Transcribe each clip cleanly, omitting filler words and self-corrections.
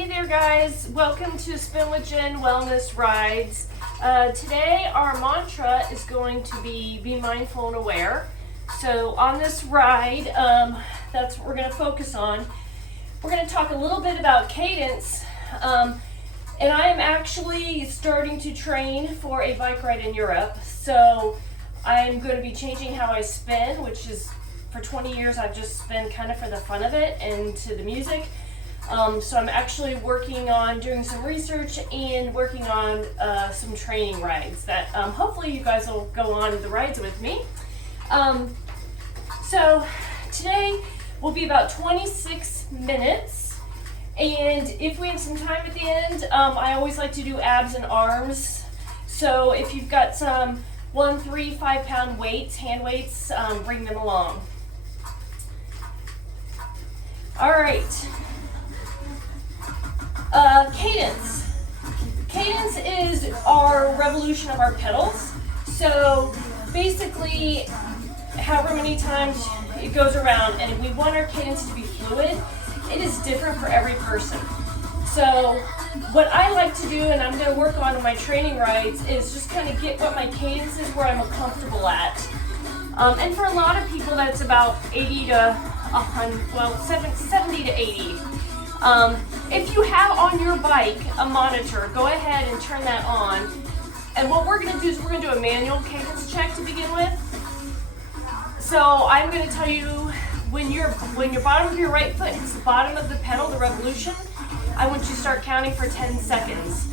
Hey there guys, welcome to Spin with Jen Wellness Rides. Today our mantra is going to be mindful and aware. So on this ride, that's what we're going to focus on. We're going to talk a little bit about cadence, and I am actually starting to train for a bike ride in Europe. So I'm going to be changing how I spin, which is for 20 years I've just spun kind of for the fun of it and to the music. So I'm actually working on doing some research and working on some training rides that hopefully you guys will go on the rides with me. So today will be about 26 minutes, and if we have some time at the end, I always like to do abs and arms. So if you've got some 1, 3, 5 pound weights, hand weights, bring them along. All right. Cadence. Cadence is our revolution of our pedals. So basically, however many times it goes around, and we want our cadence to be fluid, it is different for every person. So what I like to do, and I'm going to work on in my training rides, is just kind of get what my cadence is, where I'm comfortable at. And for a lot of people, that's about 80 to 100, well, 70 to 80. If you have on your bike a monitor, go ahead and turn that on. And what we're going to do is we're going to do a manual cadence check to begin with. So I'm going to tell you when your bottom of your right foot hits the bottom of the pedal, the revolution, I want you to start counting for 10 seconds.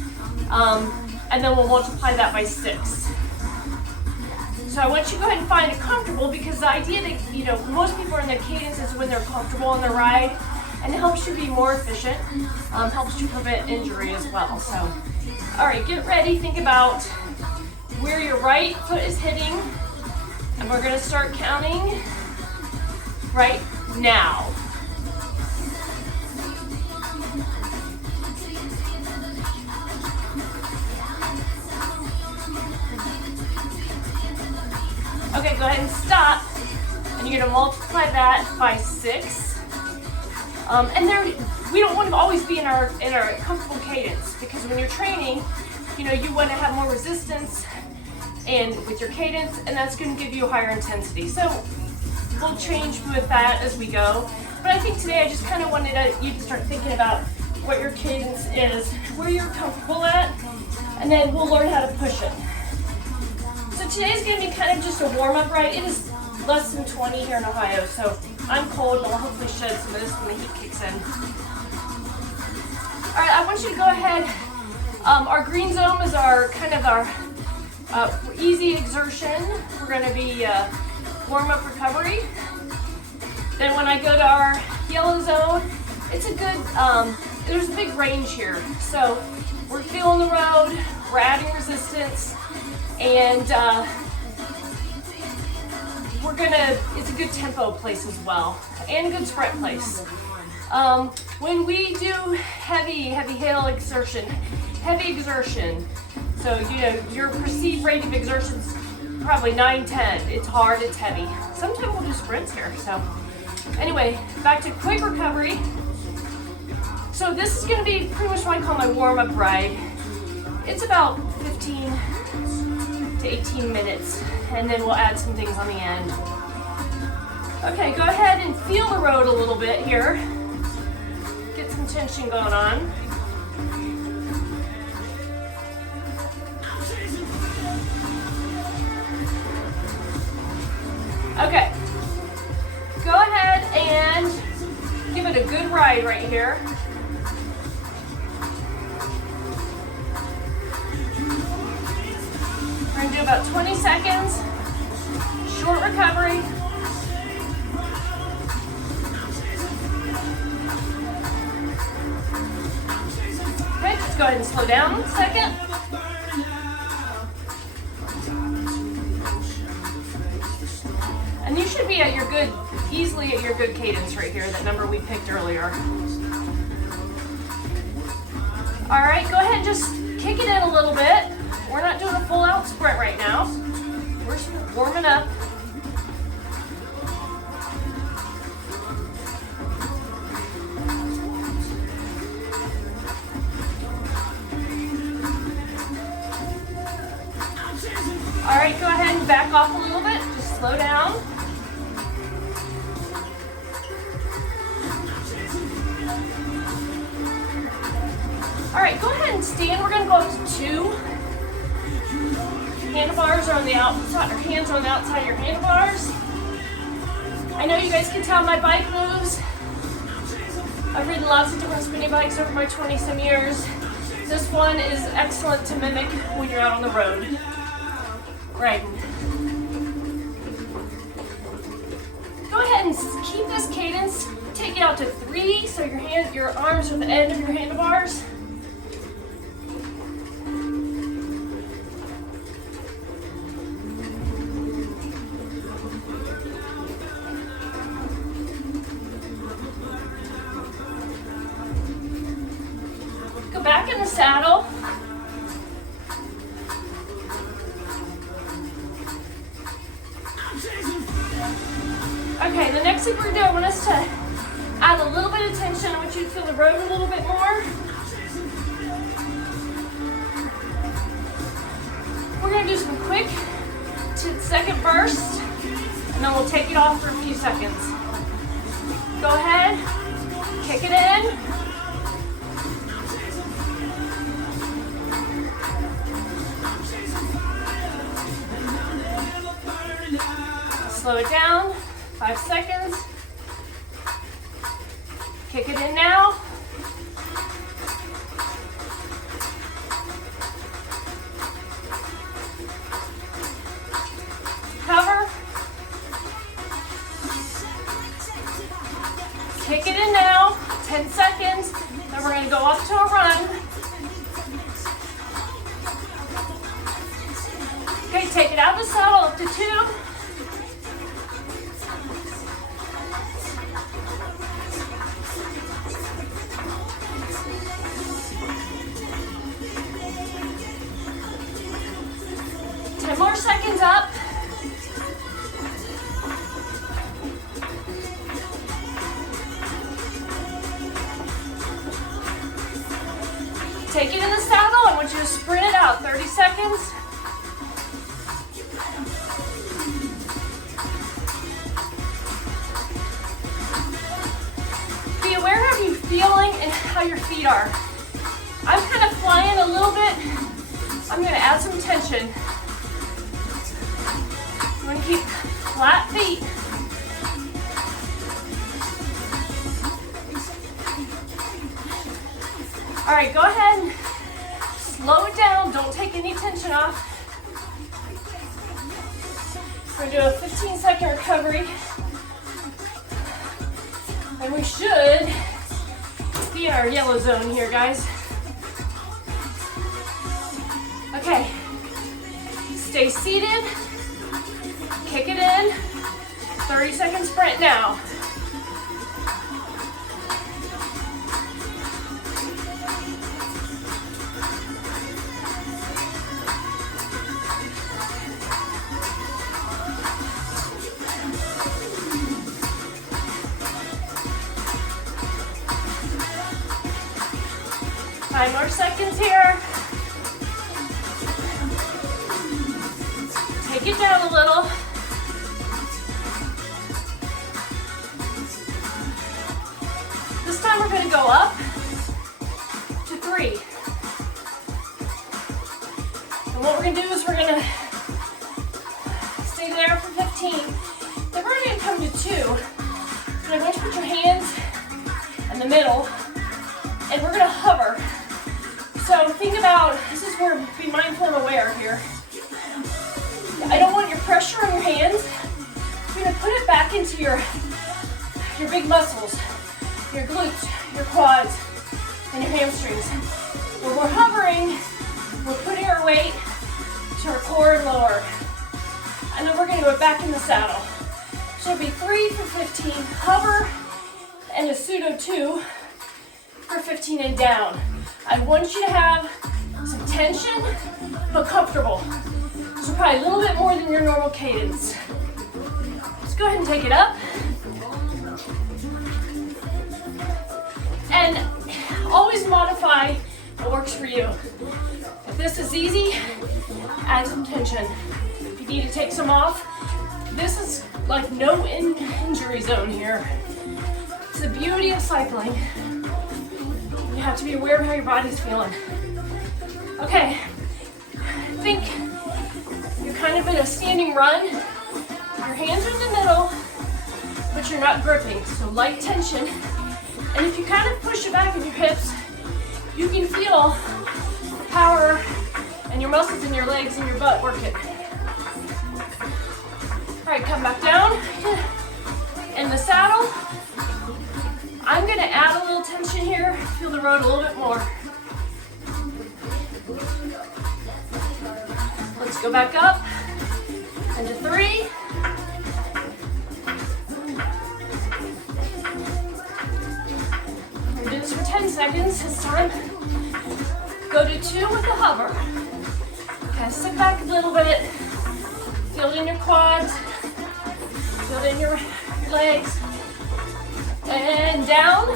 And then we'll multiply that by 6. So I want you to go ahead and find it comfortable, because the idea that, most people are in their cadence is when they're comfortable on the ride. And it helps you be more efficient, helps you prevent injury as well. So, all right, get ready. Think about where your right foot is hitting, and we're gonna start counting right now. Okay, go ahead and stop, and you're gonna multiply that by 6. And there, we don't want to always be in our comfortable cadence, because when you're training, you want to have more resistance and with your cadence, and that's going to give you a higher intensity. So we'll change with that as we go. But I think today I just kind of wanted you to start thinking about what your cadence is, where you're comfortable at, and then we'll learn how to push it. So today's going to be kind of just a warm-up ride. It is less than 20 here in Ohio, so I'm cold, but I'll hopefully shed some of this when the heat kicks in. All right, I want you to go ahead. Our green zone is our easy exertion. We're going to be warm-up recovery. Then when I go to our yellow zone, it's a good, there's a big range here. So we're feeling the road, we're adding resistance, and it's a good tempo place as well, and a good sprint place. When we do heavy hill exertion, so your perceived rate of exertion is probably 9-10. It's hard, it's heavy. Sometimes we'll do sprints here. So anyway, back to quick recovery. So this is going to be pretty much what I call my warm-up ride. It's about 15 to 18 minutes, and then we'll add some things on the end. Okay, go ahead and feel the road a little bit here. Get some tension going on. Okay, go ahead and give it a good ride right here. We're going to do about 20 seconds, short recovery. Okay, just go ahead and slow down a second. And you should be easily at your good cadence right here, that number we picked earlier. All right, go ahead and just kick it in a little bit. We're not doing a full out sprint right now. We're just warming up. All right, go ahead and back off a little bit. Just slow down. All right, go ahead and stand. We're gonna go up to 2. Handlebars are on the outside, or hands are on the outside of your handlebars. I know you guys can tell my bike moves. I've ridden lots of different spinning bikes over my 20-some years. This one is excellent to mimic when you're out on the road. Right. Go ahead and keep this cadence. Take it out to 3, so your arms are at the end of your handlebars. Go back in the saddle. Okay, the next thing we're gonna do, I want us to add a little bit of tension. I want you to feel the road a little bit more. We're gonna do some quick 10-second bursts, and then we'll take it off for a few seconds. Go ahead, kick it in. Slow it down, 5 seconds. Kick it in now. Cover. Kick it in now, 10 seconds. Then we're gonna go up to a run. Okay, take it out of the saddle up to 2. More seconds up. Take it in the saddle. I want you to sprint it out. 30 seconds. Be aware of you feeling and how your feet are. I'm kind of flying a little bit. I'm going to add some tension. I'm going to keep flat feet. All right, go ahead and slow it down. Don't take any tension off. We're going to do a 15-second recovery. And we should be in our yellow zone here, guys. Okay, stay seated. Kick it in, 30-second sprint now. Five more seconds here. Take it down a little. This time we're going to go up to 3. And what we're going to do is we're going to stay there for 15. Then we're going to come to 2. And I want you to put your hands in the middle, and we're going to hover. So think about, this is where be mindful and aware here. I don't want your pressure on your hands. You're going to put it back into your big muscles. Your glutes, your quads, and your hamstrings. When we're hovering, we're putting our weight to our core and lower. And then we're going to go back in the saddle. So it'll be 3 for 15, hover, and a pseudo 2 for 15 and down. I want you to have some tension, but comfortable. So probably a little bit more than your normal cadence. Let's go ahead and take it up. And always modify what works for you. If this is easy, add some tension. you need to take some off, this is like no injury zone here. It's the beauty of cycling. You have to be aware of how your body's feeling. Okay, think you're kind of in a standing run. Your hands are in the middle, but you're not gripping, so light tension. And if you kind of push it back in your hips, you can feel the power and your muscles in your legs and your butt working. All right, come back down in the saddle. I'm gonna add a little tension here, feel the road a little bit more. Let's go back up into 3. We're gonna do this for 10 seconds this time. Go to 2 with the hover. Okay, sit back a little bit. Feel it in your quads. Feel it in your legs. And down.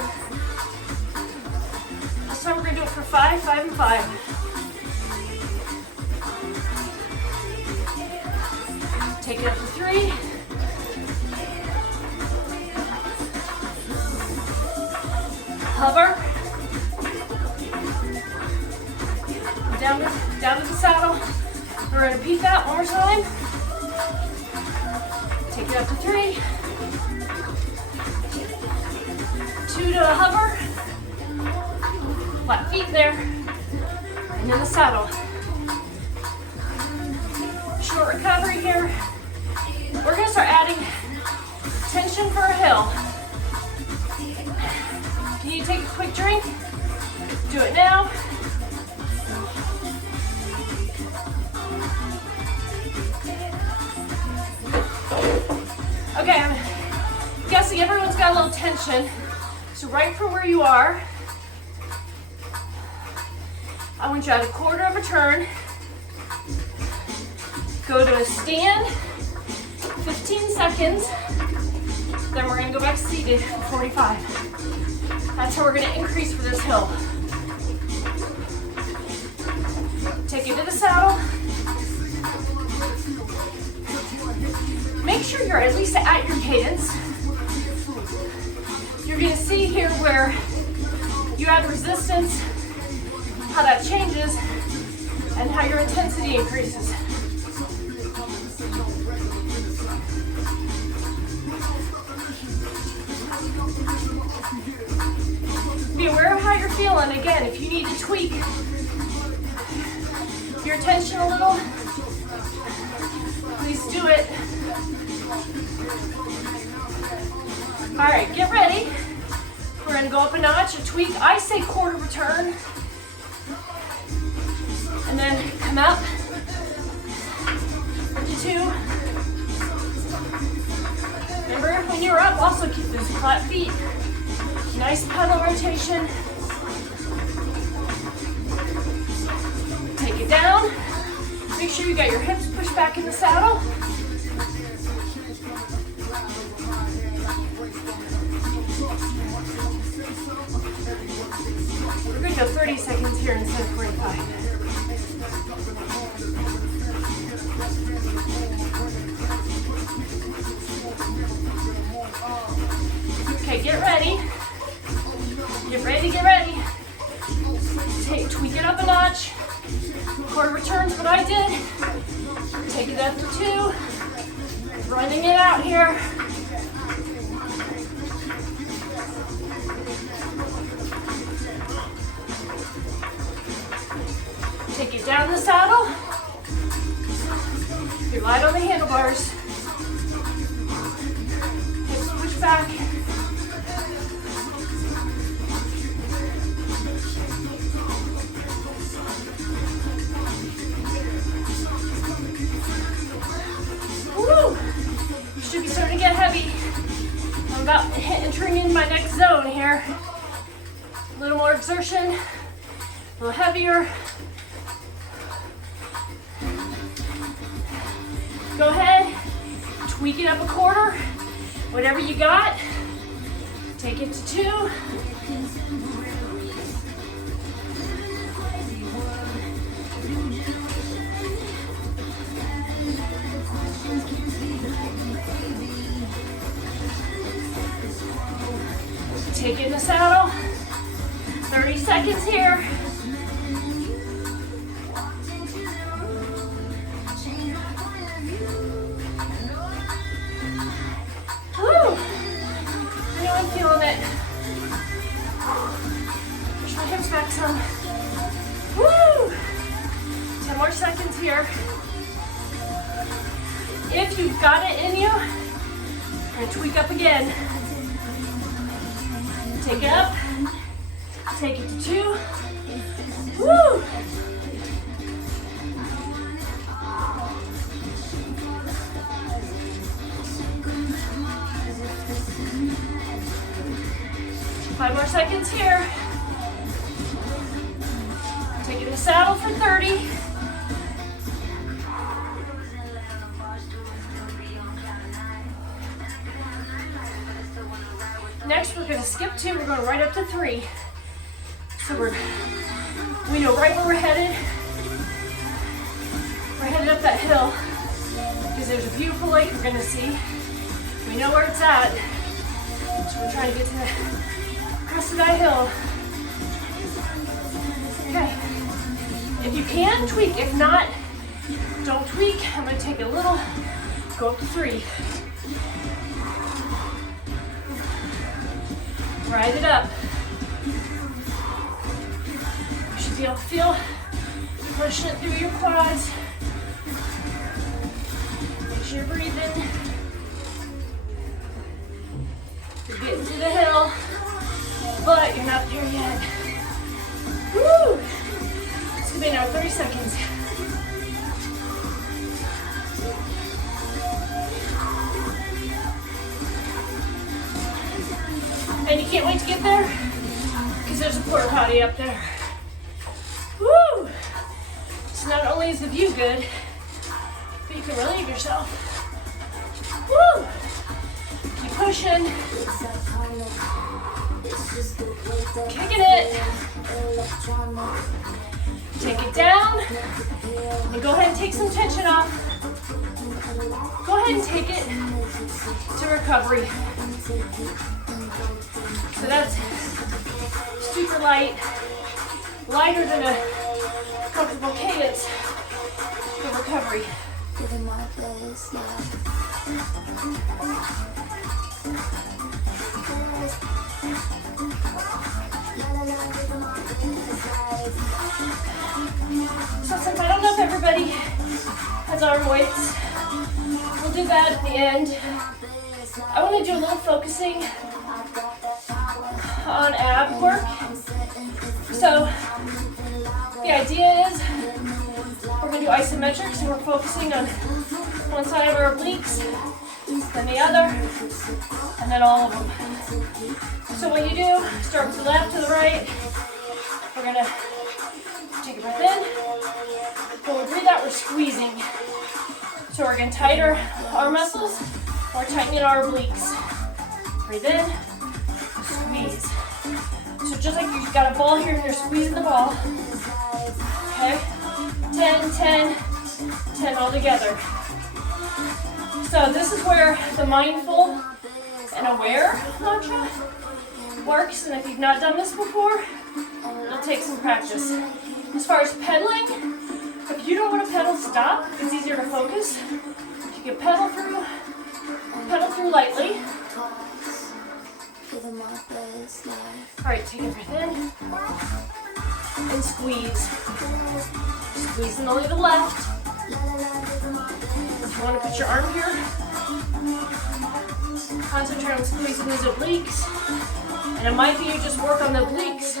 This time we're gonna do it for 5, 5, and 5. Take it up to 3. Hover. Down to the saddle. We're gonna repeat that one more time. Take it up to 3. 2 to a hover. Flat feet there. And then the saddle. Short recovery here. We're gonna start adding tension for a hill. If you need to take a quick drink, do it now. Okay, I'm guessing everyone's got a little tension. So right from where you are, I want you to add a quarter of a turn. Go to a stand, 15 seconds. Then we're gonna go back seated for 45. That's how we're gonna increase for this hill. Take it to the saddle. Make sure you're at least at your cadence. You're gonna see here where you add resistance, how that changes, and how your intensity increases. Be aware of how you're feeling. Again, if you need to tweak your tension a little, please do it. All right, get ready. We're gonna go up a notch, a tweak. I say quarter of a turn. And then come up into 2. Remember, when you're up, also keep those flat feet. Nice pedal rotation. Take it down. Make sure you got your hips pushed back in the saddle. We're going to go 30 seconds here instead of 45. Okay, get ready. Get ready, get ready. Tweak it up a notch. Quarter returns what I did. Take it up to 2. Running it out here. Take it down the saddle. You're light on the handlebars. Hips push back. Woo! Should be starting to get heavy. I'm about entering in my next zone here. A little more exertion, a little heavier. Go ahead, tweak it up a quarter, whatever you got. Take it to 2. take it in the saddle. 30 seconds here. Woo! I know I'm feeling it. Push my hips back some. Woo! 10 more seconds here. If you've got it in you, we're gonna tweak up again. Take it up. Take it to 2. Woo! Five more seconds here. Take it in the saddle for 30. Next, we're going to skip 2. We're going right up to 3. So we know right where we're headed. We're headed up that hill because there's a beautiful lake we're going to see. We know where it's at. So we're trying to get to the crest of that hill. Okay. If you can, tweak. If not, don't tweak. I'm going to take a little, go up to 3. Ride it up. You should be able to feel pushing it through your quads. Make sure you're breathing. You're getting to the hill, but you're not there yet. Woo! It's gonna be another 30 seconds. And you can't wait to get there because there's a porta potty up there. Woo! So not only is the view good, but you can relieve yourself. Woo! Keep pushing. Kicking it. Take it down. And go ahead and take some tension off. Go ahead and take it to recovery. So that's super light, lighter than a comfortable cadence for recovery. Living my best life. So since I don't know if everybody has arm weights, we'll do that at the end. I want to do a little focusing on ab work. So the idea is we're going to do isometric, so we're focusing on one side of our obliques, then the other, and then all of them. So what you do, start with the left to the right. We're going to take a breath in. When we breathe out, we're squeezing. So we're getting tighter arm muscles. We're tightening our obliques. Breathe in, squeeze. So just like you've got a ball here and you're squeezing the ball. Okay? 10, 10, 10 all together. So this is where the mindful and aware mantra works. And if you've not done this before, it'll take some practice. As far as pedaling, if you don't want to pedal, stop. It's easier to focus. You can pedal through lightly. All right, take a breath in and squeeze. Squeezing only the left. If you want to put your arm here, concentrate on squeezing these obliques. And it might be you just work on the obliques.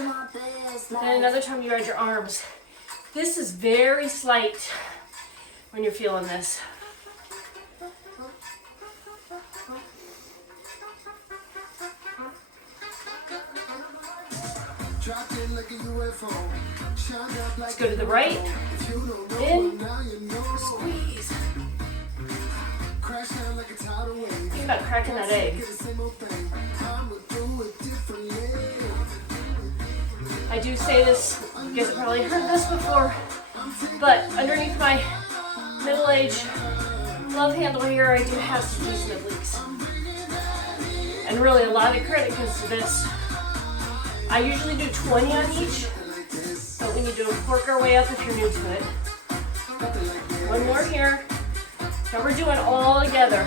Then another time you ride your arms. This is very slight when you're feeling this. Let's go to the right. In. Squeeze. Think about cracking that egg. I do say this, you guys have probably heard this before, but underneath my middle-aged love handle here, I do have some decent obliques. And really, a lot of credit goes to this. I usually do 20 on each, but we need to work our way up if you're new to it. One more here. Now we're doing all together.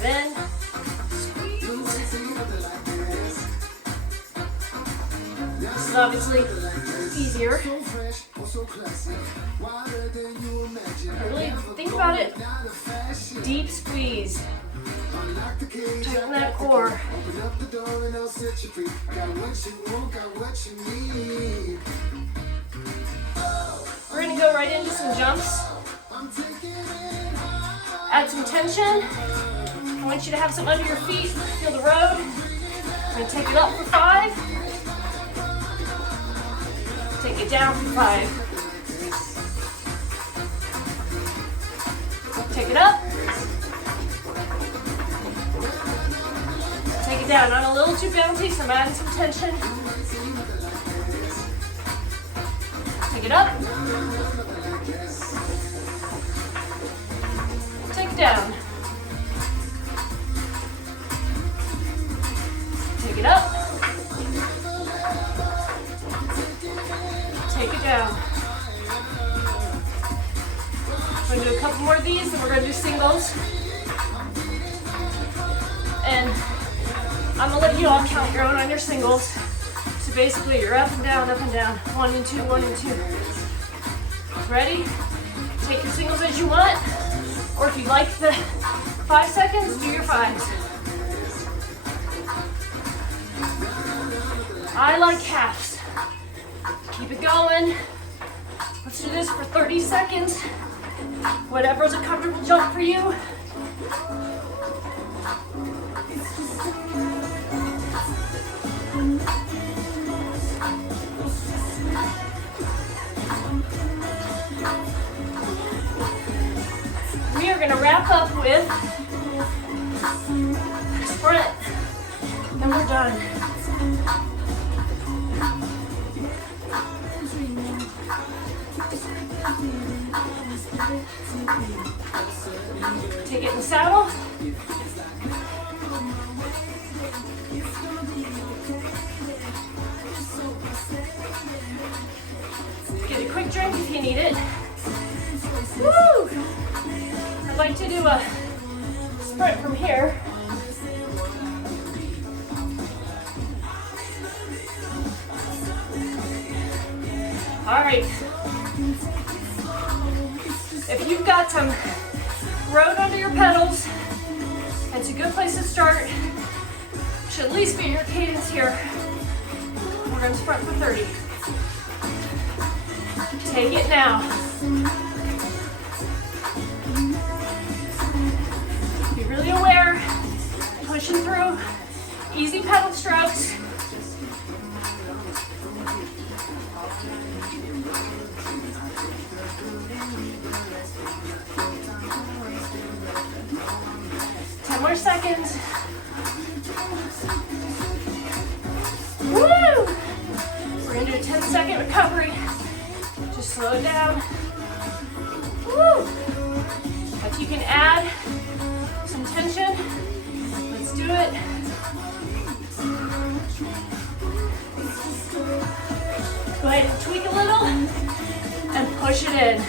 Then this is obviously easier. But really think about it. Deep squeeze. Tighten that core. We're going to go right into some jumps. Add some tension. I want you to have some under your feet. Feel the road. I'm going to take it up for 5. Take it down for 5. Take it up. Take it down. Not a little too bouncy, so I'm adding some tension. Take it up. Take it down. Take it up. Take it down. We're going to do a couple more of these, and we're going to do singles. And I'm going to let you all count your own on your singles. So basically, you're up and down, 1 and 2, 1 and 2. Ready? Take your singles as you want, or if you like the 5 seconds, do your 5s. I like halves. Keep it going. Let's do this for 30 seconds. Whatever's a comfortable jump for you. We are going to wrap up with sprint, and we're done. Take it in the saddle. Get a quick drink if you need it. Woo! I'd like to do a sprint from here. All right. If you've got some road under your pedals, it's a good place to start. You should at least be your cadence here. We're going to sprint for 30. Take it now. Be really aware, pushing through, easy pedal strokes. More seconds. Woo! We're going to do a 10-second recovery. Just slow it down. Woo! If you can add some tension, let's do it. Go ahead and tweak a little and push it in.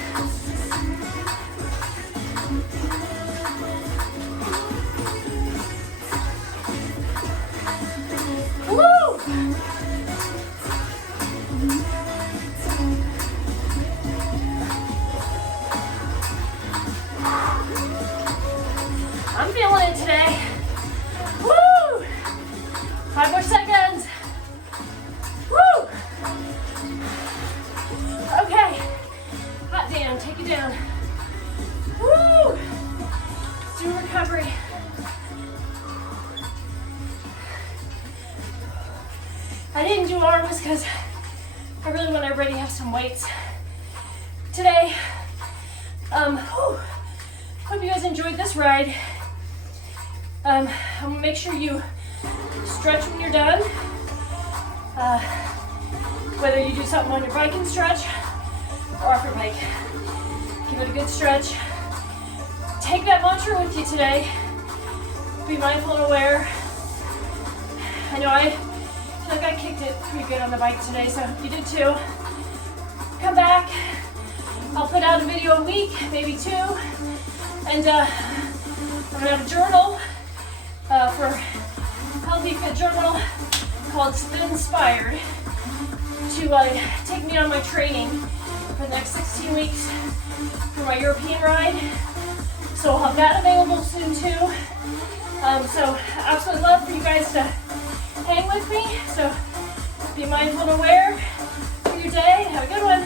I'm feeling it today. Woo! 5 more seconds. Woo! Okay. Hot damn, take it down. Woo! Do recovery. I didn't do arms because I really want everybody to have some weights today. Hope you guys enjoyed this ride. I'm gonna make sure you stretch when you're done. Whether you do something on your bike and stretch or off your bike, give it a good stretch. Take that mantra with you today. Be mindful and aware. I know I feel like I kicked it pretty good on the bike today, so you did too. Come back. I'll put out a video a week, maybe 2. And I'm gonna have a journal for Healthy Fit Journal called Spin Inspired to take me on my training for the next 16 weeks for my European ride. So I'll have that available soon too. So absolutely love for you guys to hang with me. So be mindful and aware for your day. Have a good one.